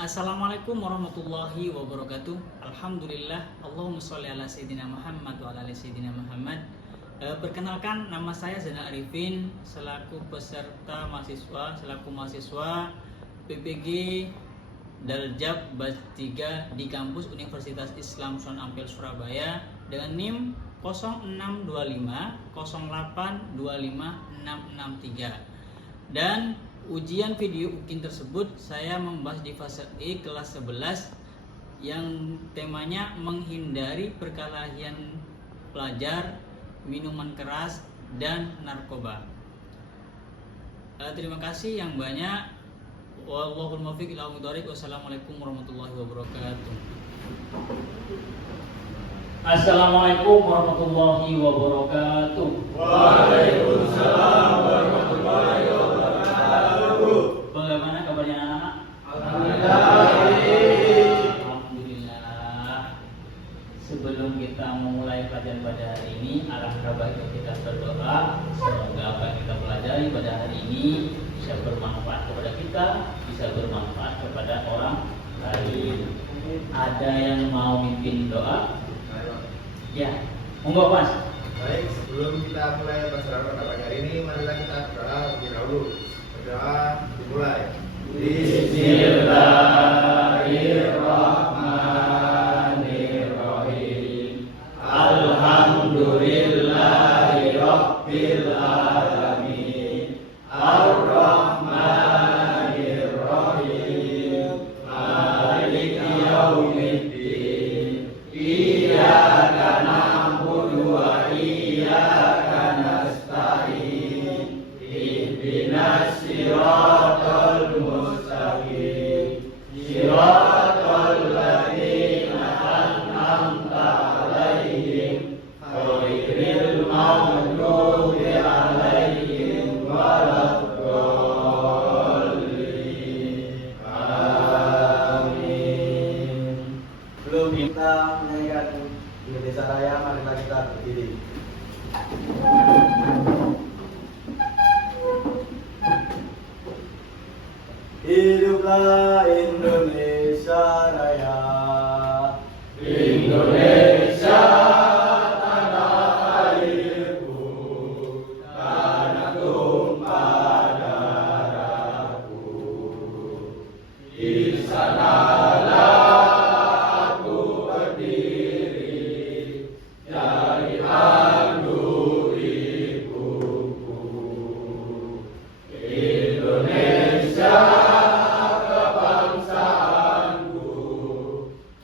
Assalamualaikum warahmatullahi wabarakatuh. Alhamdulillah. Allahumma sholli ala sayyidina Muhammad wa ala ali sayyidina Muhammad. Perkenalkan, nama saya Zainal Arifin selaku mahasiswa PPG Daljab Batch 3 di kampus Universitas Islam Sunan Ampel Surabaya dengan NIM 0625 08 25 663. Dan ujian video UKIN tersebut saya membahas di fase E kelas 11 yang temanya menghindari perkelahian pelajar, minuman keras, dan narkoba. Terima kasih yang banyak. Wallahul muwaffiq ila aqwamit thoriq. Wassalamualaikum warahmatullahi wabarakatuh. Assalamualaikum warahmatullahi wabarakatuh. Waalaikumsalam warahmatullahi wabarakatuh. Bagaimana kabarnya anak-anak? Alhamdulillah. Sebelum kita memulai pelajaran pada hari ini, alangkah baiknya kita berdoa semoga apa yang kita pelajari pada hari ini bisa bermanfaat kepada kita, bisa bermanfaat kepada orang lain. Ada yang mau mimpin doa? Ya, monggo Mas. Baik, sebelum kita mulai pelajaran pada pagi hari ini, marilah kita berdoa terlebih dahulu. Berdoa dimulai. Bismillahirrahmanirrahim. Alhamdulillahirabbil alamin. Ar-Rahmanirrahim. Maliki yaumiddin. Iyyaka na'budu wa iyyaka nasta'in. Ihdinas siratal mustaqim. Siratal ladzina an'amta 'alaihim ghairil maghdubi 'alaihim waladdallin. Amin. Sebelum kita menyanyikan Indonesia Raya, marilah kita berdiri. Hiduplah Indonesia Raya. Indonesia tanah airku, tanah tumpah darahku. Di sanalah aku berdiri, dari pandu ibuku. Indonesia kebangsaanku,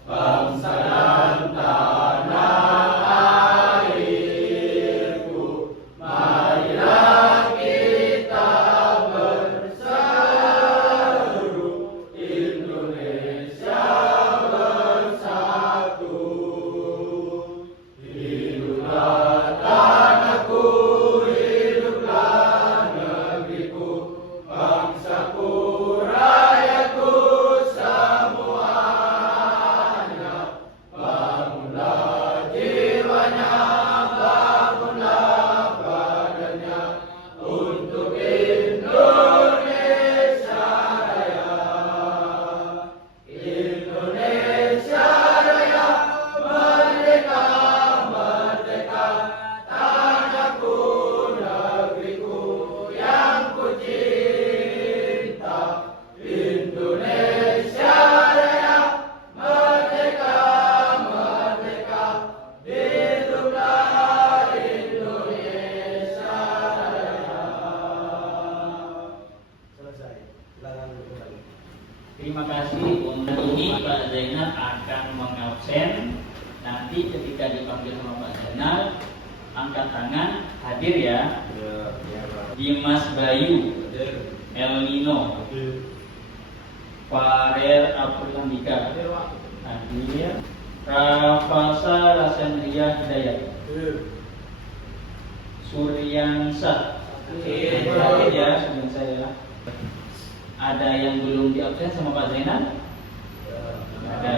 bangsa dan tanah airku. Marilah kita berseru, Indonesia bersatu. Hiduplah tanahku, hiduplah negeriku, bangsaku, rakyatku semuanya. Bangunlah jiwanya, bangunlah badannya untuk Indonesia Raya. Indonesia Raya, merdeka, merdeka, tanahku, negeriku yang ku cinta. Indonesia Raya, merdeka, merdeka, hiduplah Indonesia Raya. Selesai. Silakan kembali. Terima kasih. Untuk ini Pak Zainal akan mengabsen. Nanti ketika dipanggil sama Pak Zainal, angkat tangan, hadir ya. Dimas Bayu, El Nino, Farel Abdullandika, hadir. Rafasa Rasendria Hidayat, Suryansa, hadir ya, sebelum saya. Ada yang belum diabsen sama Pak Zainal? Ada.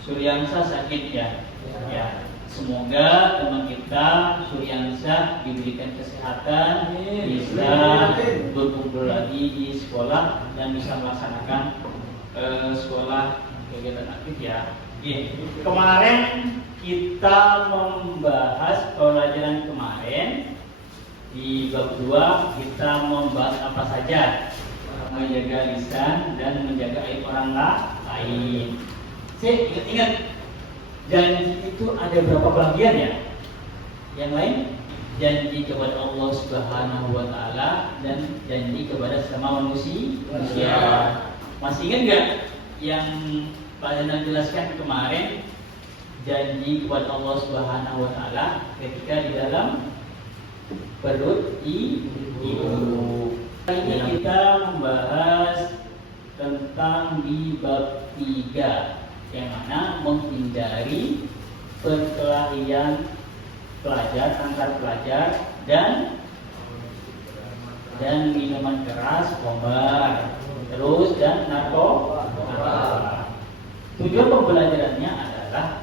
Suryansa sakit ya. Ya. Semoga teman kita Suryansa diberikan kesehatan, bisa berkumpul lagi di sekolah dan bisa melaksanakan sekolah kegiatan aktif ya. Oke. Kemarin kita membahas pelajaran kemarin di bab 2 kita membahas apa saja? Menjaga lisan dan menjaga aib orang lain. Ingat, janji itu ada berapa bagian ya? Yang lain, janji kepada Allah Subhanahu wa taala dan janji kepada sesama manusia. Masih ingat nggak yang Pak Zainal jelaskan kemarin? Janji kepada Allah Subhanahu wa taala ketika di dalam perut ibu. Kali ini kita membahas tentang di bab 3 yang mana menghindari perkelahian pelajar antar pelajar dan minuman keras, khamar, terus dan narkoba. Tujuan pembelajarannya adalah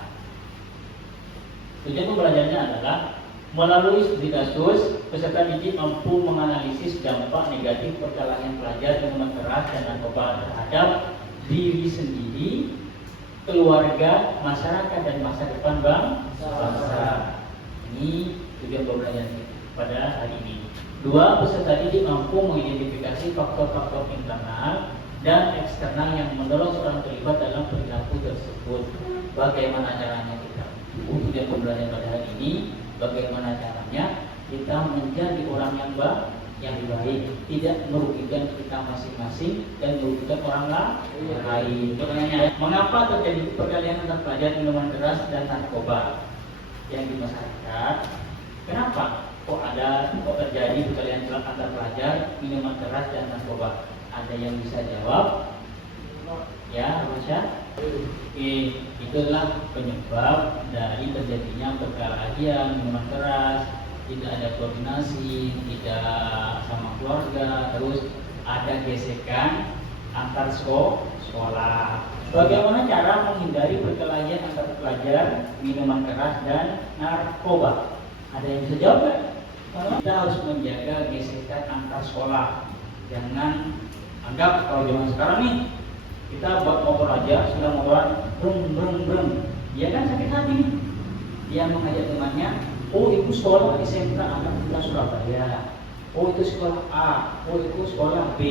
melalui studi kasus, peserta didik mampu menganalisis dampak negatif perkelahian pelajar minuman keras dan narkoba terhadap diri sendiri, keluarga, masyarakat dan masa depan bangsa. Ini tujuan pembelajaran pada hari ini. 2. Peserta didik mampu mengidentifikasi faktor-faktor internal dan eksternal yang mendorong seorang terlibat dalam perilaku tersebut. Bagaimana caranya kita? Tujuan pembelajaran pada hari ini, bagaimana caranya kita menjadi orang yang baik, tidak merugikan kita masing-masing dan merugikan orang lain. Pertanyaannya, mengapa terjadi perkelahian antar pelajar minuman keras dan narkoba yang di masyarakat? Kenapa kok terjadi perkelahian antar pelajar minuman keras dan narkoba? Ada yang bisa jawab? Ya, Masya. Itulah penyebab dari terjadinya perkelahian minuman keras. Tidak ada koordinasi, tidak sama keluarga, terus ada gesekan antar sekolah. Bagaimana cara menghindari perkelahian antar pelajar minuman keras dan narkoba? Ada yang bisa jawab nggak? Kita harus menjaga gesekan antar sekolah. Jangan anggap kalau zaman sekarang nih kita buat motor aja sudah motoran breng, dia kan sakit hati nih. Dia mengajak temannya, oh itu sekolah SMK anak kita Surabaya, oh itu sekolah A, oh itu sekolah B.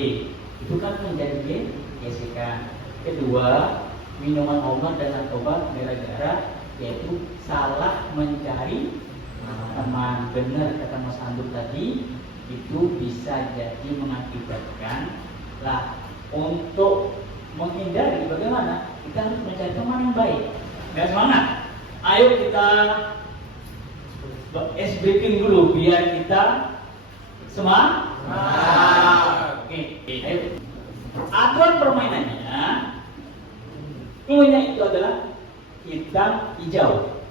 Itu kan menjadi gesekan. Kedua, minuman khamar dan narkoba gara-gara yaitu salah mencari teman. Benar kata Mas Andur tadi, itu bisa jadi mengakibatkan untuk menghindari bagaimana kita harus mencari teman yang baik. Gak semangat? Ayo kita SBK dulu biar kita semangat. Oke, ayo. Aturan permainannya, cluenya itu adalah hitam hijau.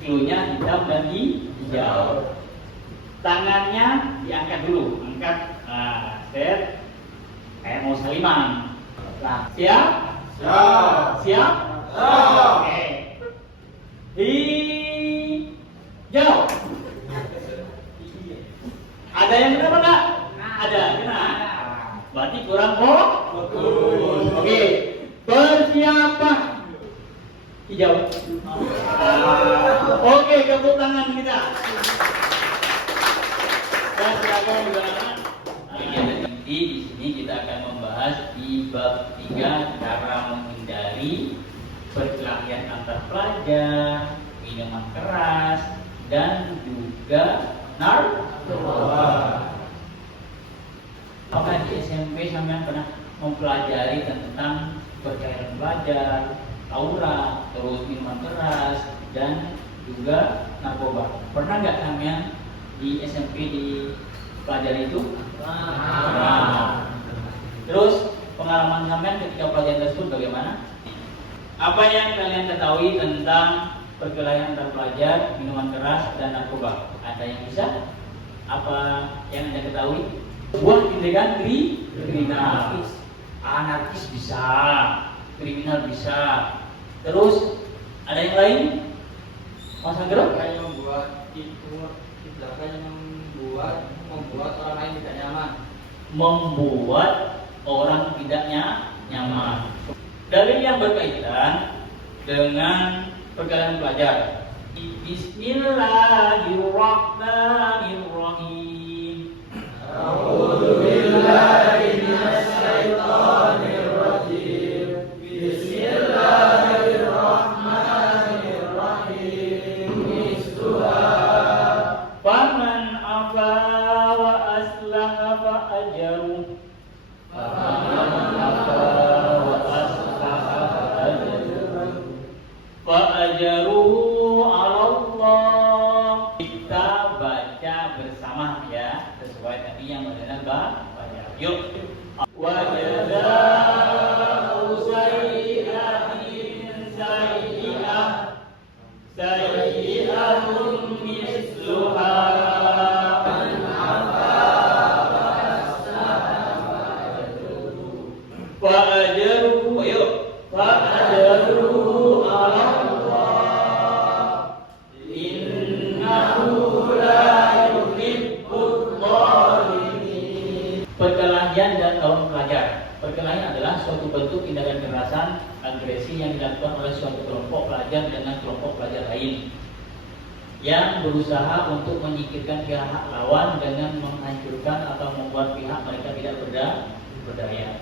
Cluenya hitam dan hijau. Tangannya diangkat dulu, angkat, set, kayak mau saliman. Siap? Siap? Oke. Hijau. Ada yang kenapa enggak? Ada, kena. Berarti kurang fokus. Oke. Persiapan. Hijau. Oke, tepuk tangan kita. Dan silakan juga. Di sini kita akan membahas di bab 3 cara menghindari perkelahian antar pelajar, minuman keras, dan juga narkoba. Apakah di SMP sampean pernah mempelajari tentang perkelahian pelajar, tawuran, terus minuman keras, dan juga narkoba? Pernah nggak sampean di SMP dipelajari itu? Terus pengalaman sampean ketika pelajaran tersebut bagaimana? Apa yang kalian ketahui tentang perkelahian antar pelajar, minuman keras, dan narkoba? Ada yang bisa? Apa yang Anda ketahui? Sebuah tindakan kriminal. Anarkis bisa, kriminal bisa. Terus ada yang lain? Mas Agro? Yang membuat orang lain tidak nyaman. Membuat orang tidak nyaman. Dalil yang berkaitan dengan perkalian pelajar. Bismillahirrahmanirrahim. A'udzu billahi minasyaitonir rajim. Bismillahirrahmanirrahim. Faman afa wa aslaha fa ajruhu. Faman afa wa aslaha fa ajruhu. Fa ajruhu 'ala Allah. Kita baca bersama ya, sesuai tadi yang benar baca. Yuk. Wa jazaa'u sayyi'atin sayyi'ah. Sayyi'atun misluha. Fa'ajaruhu, ayo. Fa'ajaruhu 'ala Allah. Innahu la yuhibbul zalimin. Perkelahian dan kaum pelajar. Perkelahian adalah suatu bentuk tindakan kekerasan, agresi yang dilakukan oleh suatu kelompok pelajar dengan kelompok pelajar lain yang berusaha untuk menyingkirkan pihak lawan dengan menghancurkan atau membuat pihak mereka tidak berdaya.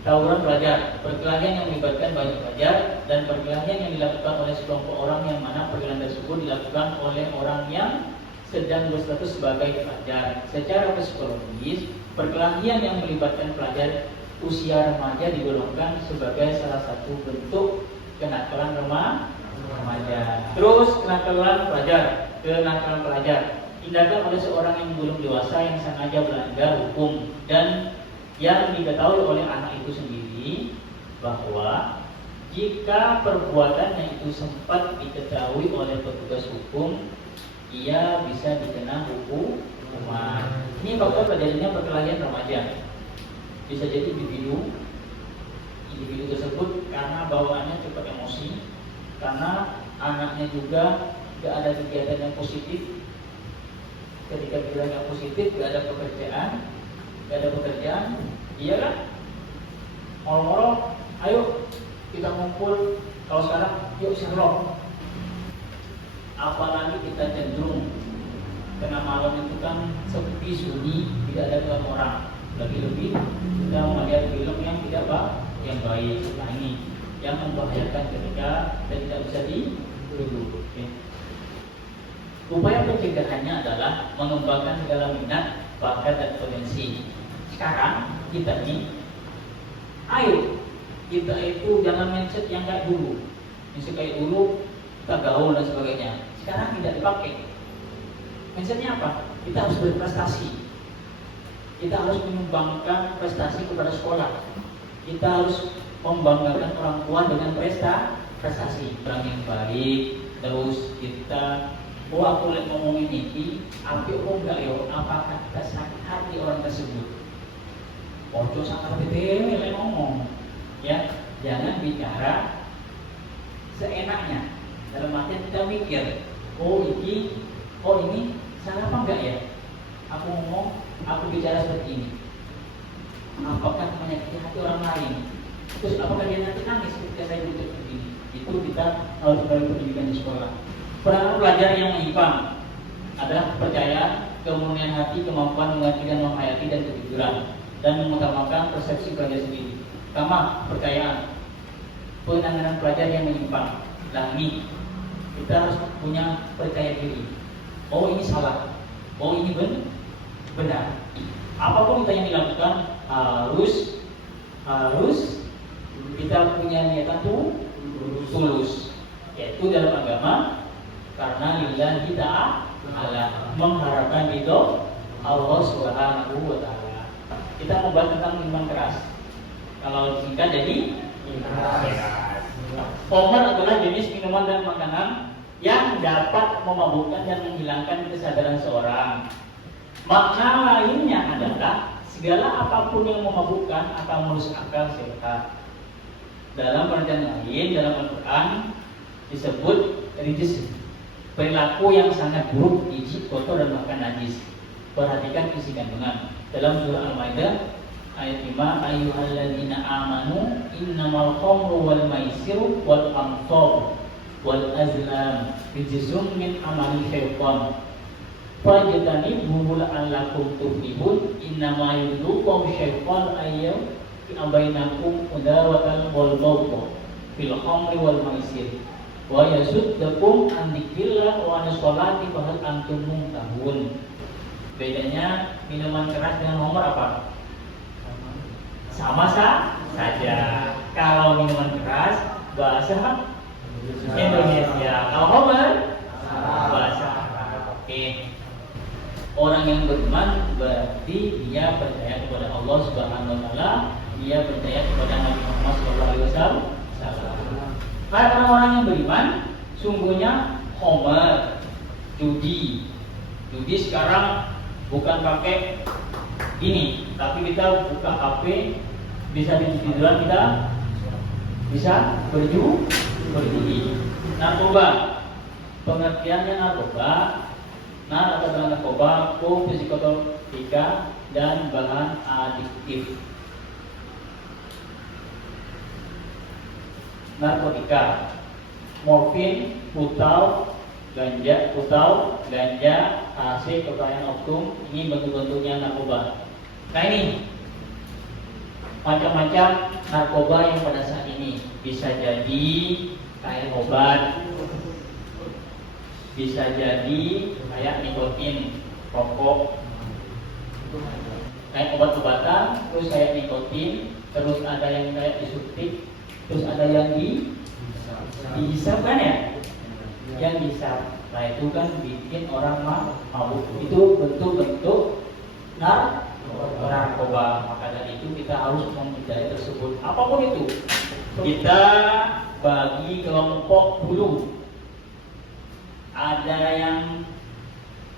Tawuran pelajar, perkelahian yang melibatkan banyak pelajar, dan perkelahian yang dilakukan oleh sekelompok orang yang mana perkelahian tersebut dilakukan oleh orang yang sedang berstatus sebagai pelajar. Secara psikologis, perkelahian yang melibatkan pelajar usia remaja digolongkan sebagai salah satu bentuk kenakalan remaja. Terus kenakalan pelajar, tindakan oleh seorang yang belum dewasa yang sengaja melanggar hukum dan yang diketahui oleh anak itu sendiri bahwa jika perbuatannya itu sempat diketahui oleh petugas hukum, ia bisa dikena hukuman. Ini faktor terjadinya perkelahian remaja. Bisa jadi individu tersebut karena bawaannya cepat emosi, karena anaknya juga tidak ada kegiatan yang positif. Ketika kegiatan yang positif, tidak ada pekerjaan, iya kan? Moro-moro, ayo kita ngumpul. Kalau sekarang, yuk serong. Apalagi kita cenderung karena malam itu kan sepi, sunyi, tidak ada keluar orang. Lebih-lebih kita melihat film yang tidak baik. Nah ini yang membahayakan ketika dan tidak bisa ditiru. Upaya pencegahannya adalah mengembangkan segala minat, bakat dan potensi. Sekarang kita ini, ayo kita itu jangan mindset yang kayak dulu. Mindset kayak dulu kita gaul dan sebagainya. Sekarang tidak dipakai. Mindsetnya apa? Kita harus berprestasi. Kita harus menyumbangkan prestasi kepada sekolah. Kita harus membanggakan orang tua dengan prestasi. Orang yang baik. Terus kita, aku lihat ngomong ini, tapi enggak yo, apakah kita sakit hati orang tersebut? Ojo sangat bete ngomong, ya, jangan bicara seenaknya. Dalam artian kita mikir, ini salah apa enggak ya? Aku ngomong, aku bicara seperti ini. Apakah menyakiti hati orang lain? Terus apakah dia nanti nangis ketika saya butuh seperti ini? Itu kita harus melalui pendidikan di sekolah. Penanganan pelajar yang menyimpang adalah kepercayaan, kemurnian hati, kemampuan mengerti dan menghayati dan kejujuran, dan mengutamakan persepsi pelajar sendiri. Pertama, kepercayaan. Penanganan pelajar yang menyimpang. Nah ini kita harus punya percaya diri. Oh ini salah. Oh ini benar. Apapun kita yang dilakukan harus kita punya niatan tulus. Yaitu dalam agama karena lillahi ta'ala, mengharapkan ridho Allah Subhanahu wa taala. Kita membahas tentang minuman keras. Kalau singkat jadi keras. Khamar adalah jenis minuman dan makanan yang dapat memabukkan dan menghilangkan kesadaran seorang. Makna lainnya adalah segala apapun yang memabukkan atau merusak akal sehat. Dalam pengertian lain, dalam Al-Quran disebut rijis, perilaku yang sangat buruk, jijik, kotor dan bahkan najis. Perhatikan isi kandungan. Dalam surah Al-Maidah Ayat 5, ayyuhalladzina amanu innamal khamru wal maisiru wal ansab wal azlam rijzum min amali syaitan fajtanibuhu la'allakum tuflihun innama yuridu syaitan ayyam bainakum udawatal wal baghdha fil khamri wal maisir wa yasuddakum an dzikrillah wa an sholati fa hal antum muntahun. Bedanya minuman keras dengan khamr apa? Sama saja. Kalau minuman keras bahasa Indonesia, kalau khamr bahasa Arab. Oke. Orang yang beriman berarti dia percaya kepada Allah Subhanahu wa taala, dia percaya kepada Nabi Muhammad SAW. Karena orang yang beriman sungguhnya khamr, judi sekarang bukan pakai ini, tapi kita buka HP, bisa di tiduran kita bisa berjudi. Narkoba, pengertiannya narkoba, adalah narkoba, psikotropika dan bahan adiktif. Narkotika, morfin, putal, ganja, hasil kekayaan oknum, ini bentuk-bentuknya narkoba. Nah ini macam-macam narkoba yang pada saat ini bisa jadi kayak obat, bisa jadi kayak nikotin, rokok, kayak obat-obatan, terus kayak nikotin, terus ada yang kayak disuntik, terus ada yang dihisap kan ya? Yang dihisap, nah itu kan bikin orang mabuk. Itu bentuk-bentuk narkoba. Maka dari itu kita harus menghindari tersebut. Apapun itu, kita bagi kelompok dulu. Ada yang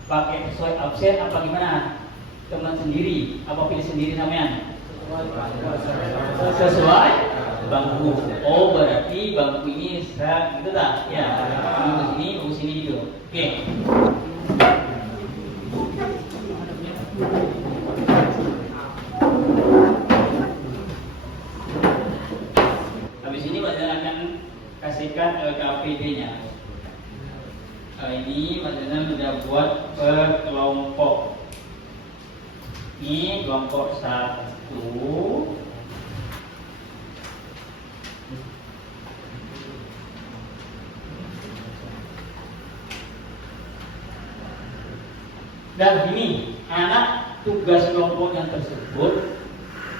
pakai sesuai absen apa gimana? Teman sendiri, apa pilih sendiri namanya? Sesuai bangku. Oh berarti bangku ini gitu tak? Ya, bagus ini gitu. Oke. Habis ini Pak akan kasihkan KPD-nya. Ini Pak sudah buat per kelompok. Ini kelompok 1. Dan ini anak tugas kelompok yang tersebut,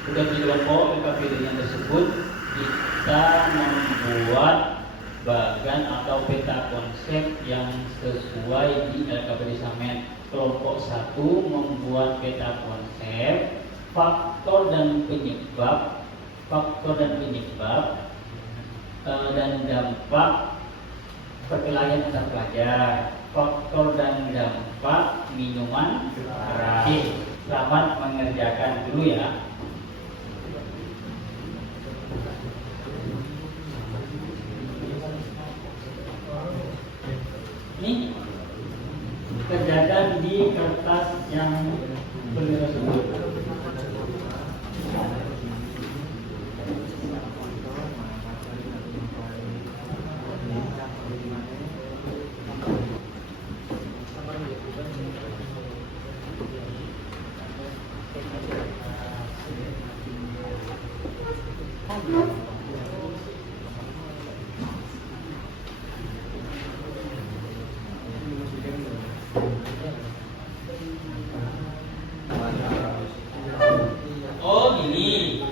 tugas di kelompok LKPD yang tersebut, kita membuat bagan atau peta konsep yang sesuai di LKPD Samen. Kelompok 1 membuat peta konsep faktor dan penyebab dan dampak perkelahian antar pelajar, faktor dan dampak minuman keras. Selamat mengerjakan dulu ya. Ini kerjakan di kertas yang beliau sebut. Oh gini,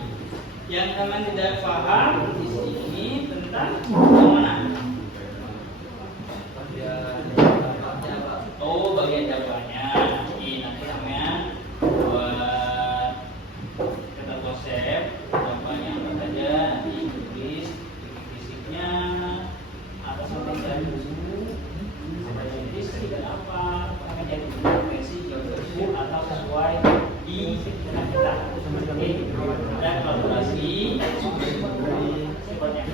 yang kalian tidak paham di sini tentang yang mana? Oh bagian jawabannya. Ini nanti namanya buat kata konsep, jawabannya apa saja nanti tulis fisiknya atas sampai dulu. Fisik dan apa? Akan jadi versi jauh atau sesuai di sekitar kita. Oke, dan kolaborasi sifatnya.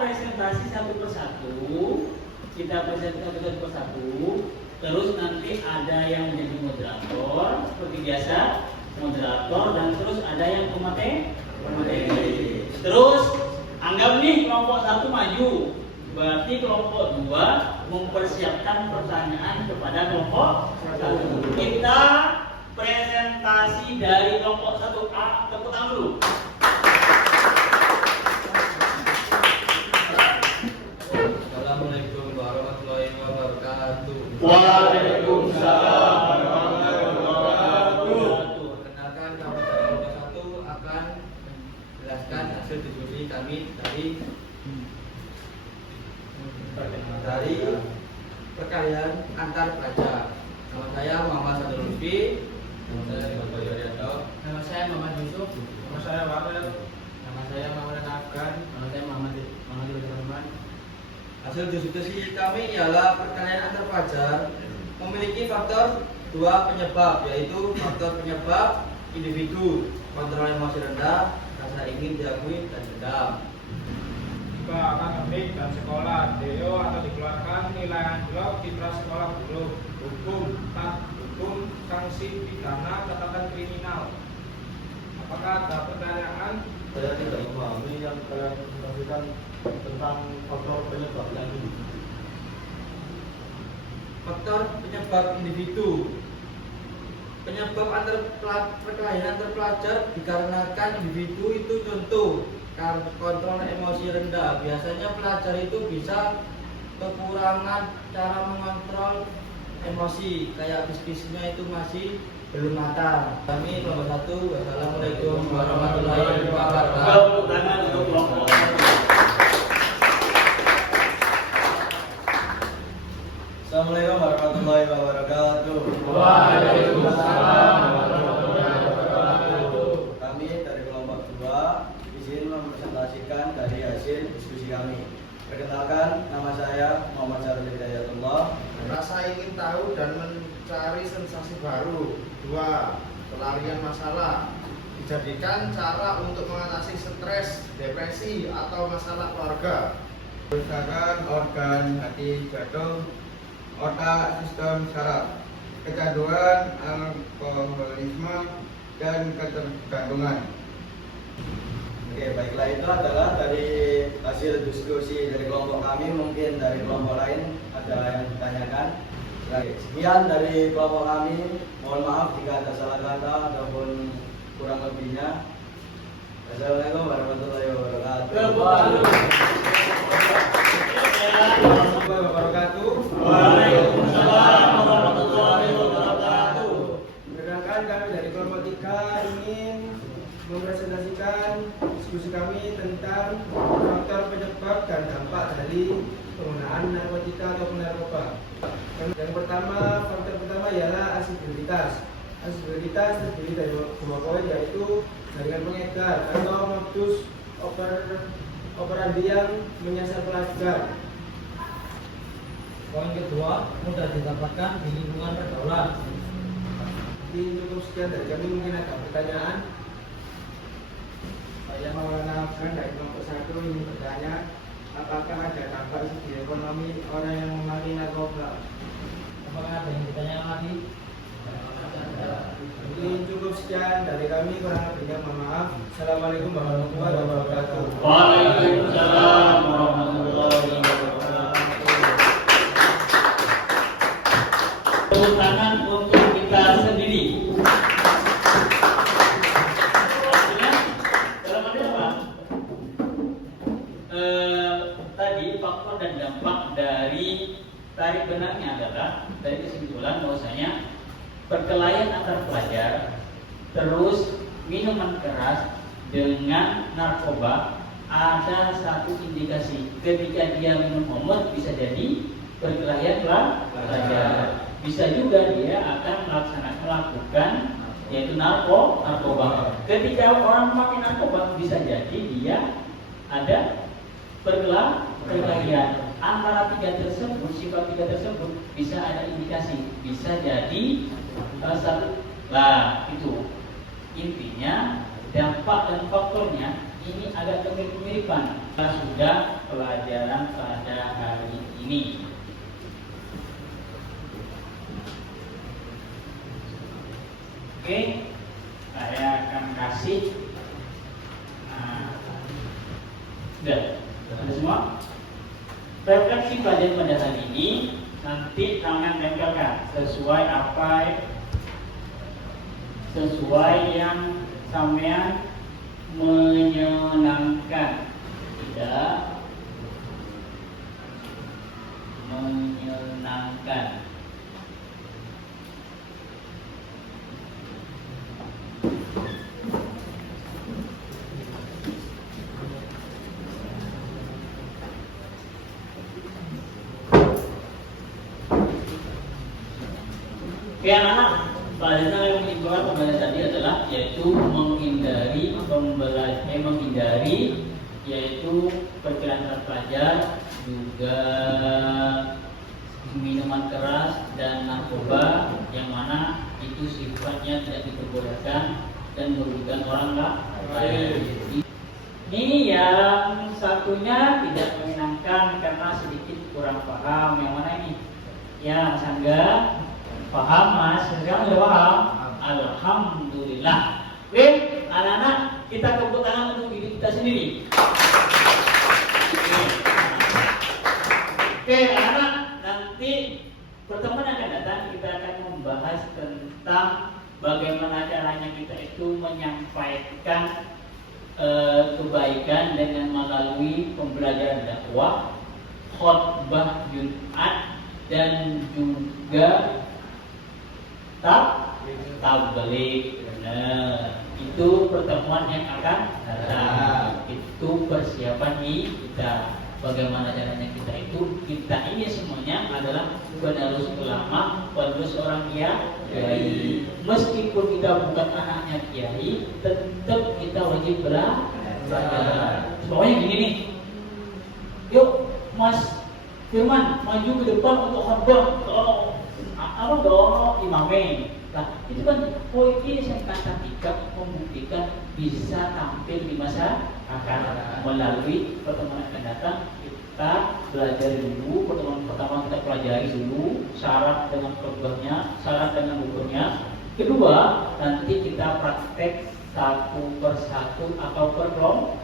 presentasi satu persatu, terus nanti ada yang menjadi moderator seperti biasa, moderator, dan terus ada yang pemateri. Terus anggap nih kelompok 1 maju, berarti kelompok 2 mempersiapkan pertanyaan kepada kelompok 1. Kita presentasi dari kelompok 1A, tepuk tangan dulu. Assalamualaikum warahmatullahi wabarakatuh. Waalaikumsalam warahmatullahi wabarakatuh. Perkenalkan, kami dari kelompok 1 akan menjelaskan hasil diskusi kami dari perkalian antar pelajar. Nama saya Muhammad Sadul Lutfi. Nama saya Bapak Yorianto. Nama saya Muhammad Yusuf. Nama saya Wabel. Nama saya Muhammad Afgan. Nama saya Muhammad Rahman. Hasil diskusi kami ialah perkalian antar pelajar memiliki faktor 2 penyebab, yaitu faktor penyebab individu, kontrol emosi rendah, rasa ingin diakui dan dendam. Jika akademik dan sekolah, DO atau dikeluarkan nilai anjlok, citra sekolah buruk, hukum, sanksi pidana, catatan kriminal. Apakah ada pertanyaan? Saya tidak memahami yang kalian presentasikan tentang faktor penyebab yang ini. Faktor penyebab individu. Penyebab perkelahian antar pelajar dikarenakan individu itu contoh kontrol emosi rendah. Biasanya pelajar itu bisa kekurangan cara mengontrol emosi, kayak bis-bisnya itu masih belum matang. Kami kelompok 1. Wassalamualaikum warahmatullahi wabarakatuh. Tepuk tangan untuk kelompok 1. Assalamualaikum warahmatullahi wabarakatuh. Waalaikumsalam warahmatullahi wabarakatuh. Kami dari kelompok 2 izin mempresentasikan dari hasil diskusi kami. Perkenalkan, nama saya Muhammad Syarul Hidayatullah. Rasa ingin tahu dan mencari sensasi baru. 2. Pelarian masalah. Dijadikan cara untuk mengatasi stres, depresi, atau masalah keluarga. Kerusakan organ hati jantung, otak, sistem saraf, kecanduan, alkoholisme, dan ketergantungan. Oke, baiklah, itu adalah dari hasil diskusi dari kelompok kami. Mungkin dari kelompok lain ada yang ditanyakan. Baik, sekian dari kelompok kami. Mohon maaf jika ada salah kata ataupun kurang lebihnya. Assalamualaikum warahmatullahi wabarakatuh. Waalaikumsalam warahmatullahi wabarakatuh. Perkenalkan, kami dari kelompok 3 ingin mempresentasikan diskusi kami tentang faktor penyebab dan dampak dari penggunaan narkotika atau narkoba. Yang pertama, faktor pertama ialah aksibilitas. Aksibilitas terdiri dari 2 poin, yaitu jaringan pengedar atau modus operandi yang menyasar pelajar. Poin kedua, mudah didapatkan di lingkungan pergaulan. Ini cukup sekian dari kami, mungkin ada pertanyaan. Saya Maulana Afgan dari kelompok 1 ingin bertanya, apakah ada dampak segi ekonomi orang yang memakai narkoba? Apakah ada yang ditanyakan lagi? Mungkin cukup sekian dari kami, kurang lebihnya mohon maaf. Assalamualaikum warahmatullahi wabarakatuh. Waalaikumsalam warahmatullahi wabarakatuh. Tepuk tangan untuk kita sendiri. Artinya, dalam arti apa? Tadi faktor dan dampak dari tarik benangnya adalah dari kesimpulan bahwasanya perkelahian antar pelajar, terus minuman keras dengan narkoba, ada satu indikasi ketika dia minum homer bisa jadi perkelahian pelajar. Bisa juga dia akan melakukan yaitu narkoba. Ketika orang memakai narkoba bisa jadi dia ada perkelahian antara 3 tersebut, sifat 3 tersebut bisa ada indikasi, bisa jadi satu. Nah, itu intinya dampak dan faktornya ini agak kemiripan. Sudah pelajaran pada hari ini. Oke, saya akan kasih. Sudah, ada semua. Refleksi pelajaran pada hari ini nanti kalian tempelkan sesuai yang sampean menyenangkan, tidak menyenangkan. Oke anak-anak, pelajaran yang dibawa pembelajaran tadi adalah yaitu menghindari yaitu pergerakan pelajar, juga minuman keras dan narkoba yang mana itu sifatnya tidak diperbolehkan dan merugikan orang lain. Ini yang satunya tidak menyenangkan karena sedikit kurang paham. Yang mana ini? Ya, Mas Angga. Paham Mas? Sekarang sudah paham? Alhamdulillah. Oke, anak-anak, kita tepuk tangan untuk diri kita sendiri. Oke, anak-anak, nanti pertemuan yang akan datang kita akan membahas tentang bagaimana caranya kita itu menyampaikan kebaikan dengan melalui pembelajaran dakwah, khotbah Jumat, dan juga tabligh. Benar. Itu pertemuan yang akan datang. Itu persiapan kita. Bagaimana caranya kita ini semuanya adalah penerus ulama, penerus orang kiai. Meskipun kita bukan anaknya kiai, tetap kita wajib belajar. Pokoknya gini nih. Yuk, Mas Firman maju ke depan untuk khotbah. Apa dong imamnya? Nah, itu kan ini saya katakan membuktikan bisa tampil di masa akan melalui pertemuan akan datang. Kita belajar dulu, pertemuan pertama kita pelajari dulu syarat dengan khotbahnya, syarat dengan hukumnya. Kedua, nanti kita praktek satu persatu atau per kelompok.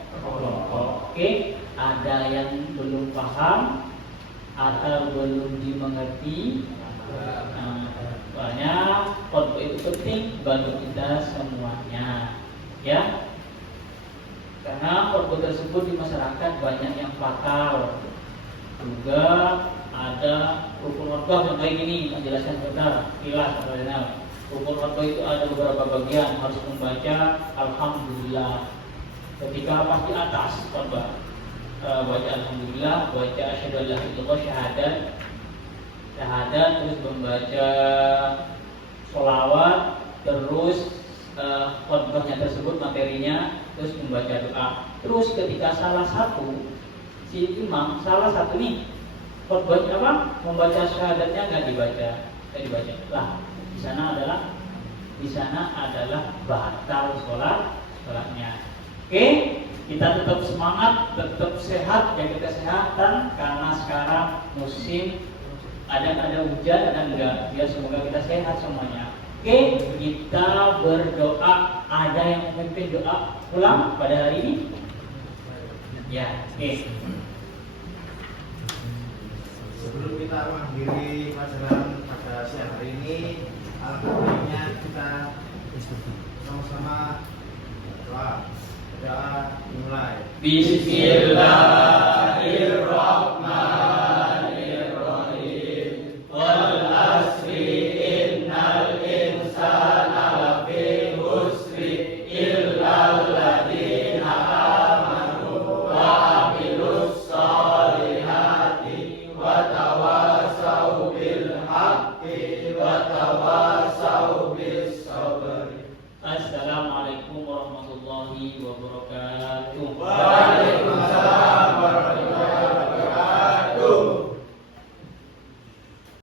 Oke, ada yang belum paham atau belum dimengerti. Soalnya khotbah itu penting bagi kita semuanya, ya. Karena khotbah tersebut di masyarakat banyak yang fatal. Juga ada rukun khotbah yang kayak gini, menjelaskan benar, kilas sebenarnya. Rukun khotbah itu ada beberapa bagian, harus membaca alhamdulillah ketika pas di atas khotbah. Baca alhamdulillah, baca asyhadu an la ilaha illallah, syahadat, terus membaca sholawat, terus khotbahnya tersebut materinya, terus membaca doa. Terus ketika salah satu si imam nih khotbahnya apa? Membaca syahadatnya nggak dibaca. Lah, di sana adalah batal sholatnya. Oke, kita tetap semangat, tetap sehat, jaga kesehatan karena sekarang musim ada hujan, ada enggak. Ya semoga kita sehat semuanya. Oke, kita berdoa. Ada yang memimpin doa pulang pada hari ini? Ya, oke. Sebelum kita mengakhiri pelajaran pada siang hari ini, alangkah baiknya kita sama-sama doa. Mulai. Bismillahirrahmanirrahim. Wal asri innal insana lafi khusri illa alladziina amanu wa amilus sholihati wa tawassaw bil haqqi wa tawassaw bis sabr. Assalamualaikum warahmatullahi wabarakatuh.